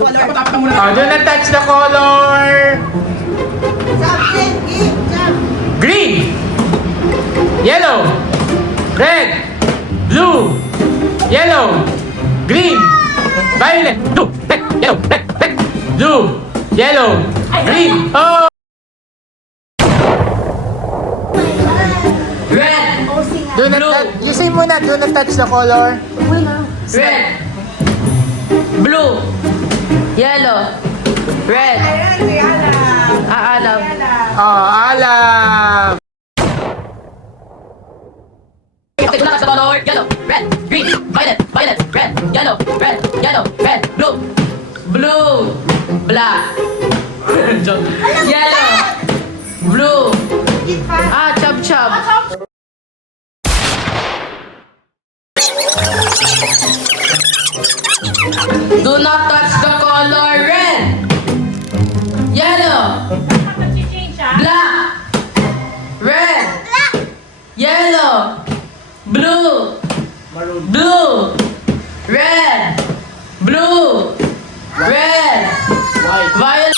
color. Oh, do not touch the color. Subject, give, jump. Green, yellow, red, blue, yellow, green, violet, blue, red, yellow, red, red, blue, yellow, green. Oh, Red. do not touch. You say muna, do not touch the color. Red. Blue. Yellow. Red. Ayan, si Alam. Aalam. Oh, alam. Take na sa color. Yellow. Red. Green. Violet. Violet. Red. Yellow. Red. Yellow. Red. Blue. Blue. Black. Yellow. Blue. Give pa. Ah, chub chub. Do not touch the color red. Yellow. Black. Red. Yellow. Blue. Blue. Red. Blue. Red. Violet.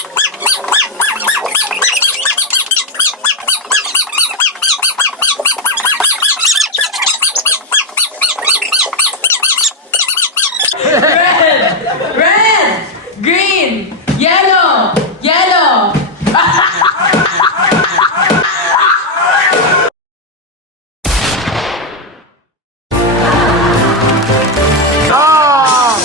Red. Red. Green. Yellow. Yellow. Oh,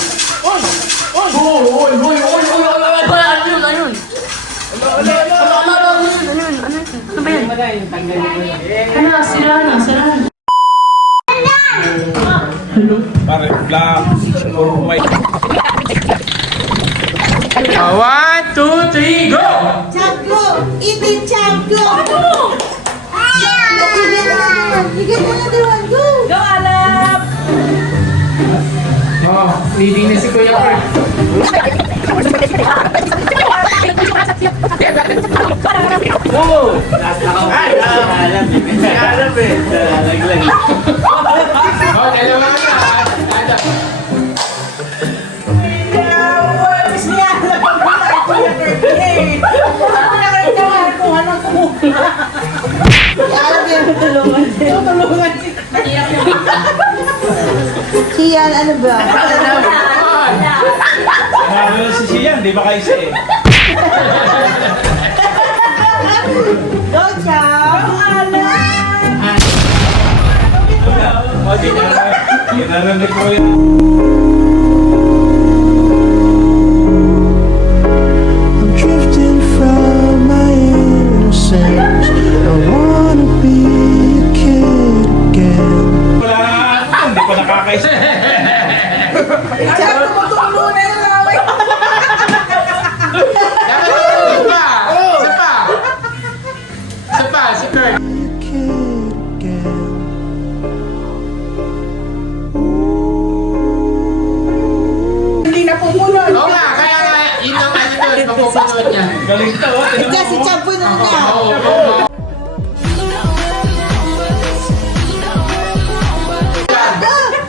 Pare, black or white. oh, 1, 2, 3, go. Jump, go. Eat it, jump, go. You get another one, go. Go, Alam. Oh, leading na si Kuya Kurt. Oh, dalawa na. Si Alam. Alam yan, tulungan. Tulungan si Siyan, ano ba? Marami si Sian, di ba kayo isa eh? Go, Chow! O, di na. Kinarinig ko yun. I'm drifting from my innocence. I wanna be a kid again. Wala na. Hindi pa nakakaisa. Chow, tumutulong na yung laway. Dapat isa pa. Isa pa. Isa pa, si Kurt. Be a kid again. Hindi na pumunod. Oo nga, kaya nga, yun ang ano doon, papupunod niya. Galing to. Tingnan Kasi mo. Chow po na na. Oo, oo.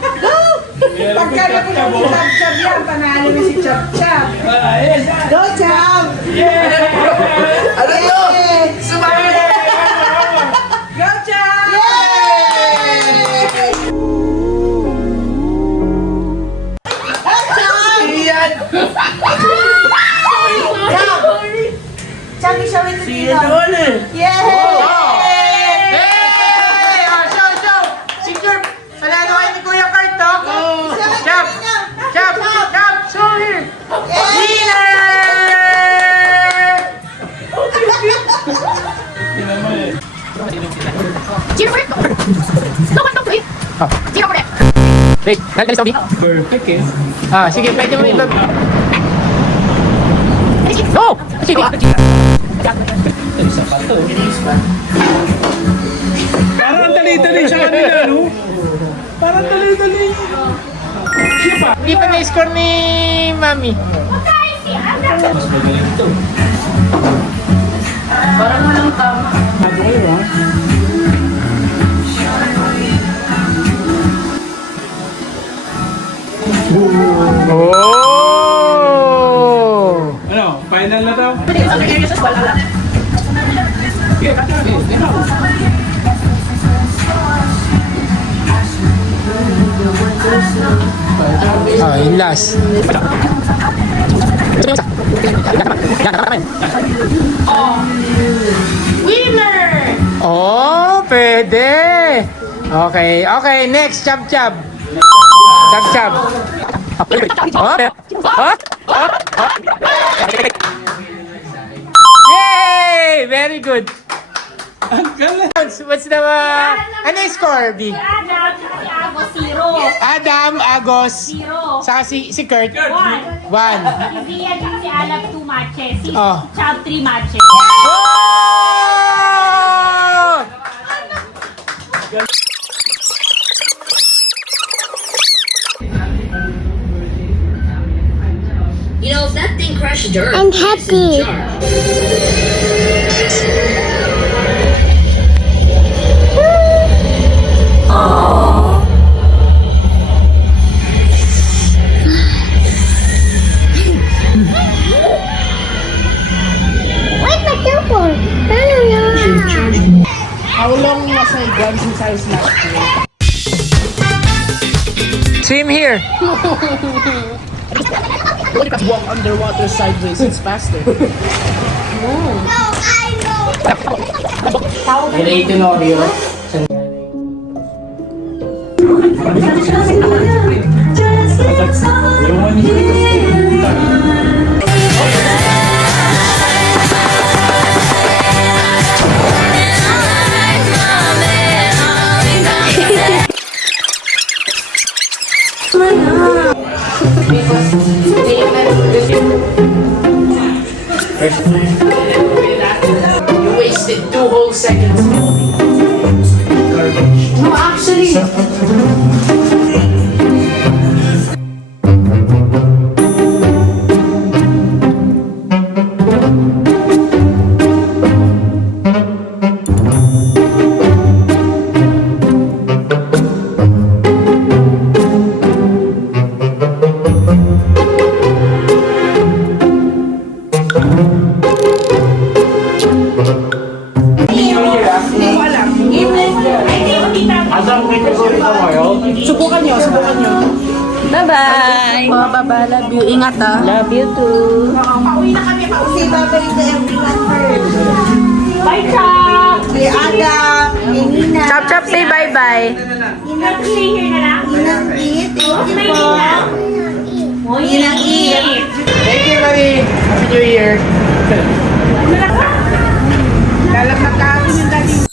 Pagka na po si Chab-Chab yan, panalo na si Chab-Chab. Go, Chow! Ano to? Sumali! Go, Chow! Yay! Go, Chow! Chow! Chow, isawin ko dito. Yay! Hey! Oh, show! Si Kurt, panalo kayo ni Kuya Kurt, to. Chap! Chap! Chap! Show here! Winner! Zero for it. No one to it. Zero for it. Wait, nalgalis Toby? Perfect eh. Ah, sige, pwede mo ito. No! Sige! Isa pa to. Parang ang dali-dali sa kanila, no? Parang dali-dali. Siya pa. Hindi pa na-score ni Mami. Mas magaling to. Parang walang tama. Oh! Ah, yung last. Winner! Oh, pwede. Okay, okay. Next, chab chab. Chab chab. Oh, Yay! Very good. What's the ano yung score, B? Adam, si Agos, 0. Adam, Agos, 0. saka si Kurt. 1. 1. Si Zia at si Alab, 2 matches. Si Oh. Chab, 3 matches. Oh! You know, if that thing crushed dirt, I'm happy. Where's my teleport? How long was I gone since I was last year? Swim here. Walk underwater sideways, it's faster. Related Oreo. You wasted 2 whole seconds. No, actually. Subukan nyo, subukan nyo. Bye-bye. Oh, baba, love you. Ingat ah. Love you too. Pauwi na kami. Pauwi babay to everyone first. Bye, Chab! Si Adam, si Nina. Chop chop, say bye-bye. Chab, stay here na lang. Ninang Eat, thank you po. Oy, Ninang Eat. Thank you, Marie. Happy New Year. Lalakad ka atin yung dali.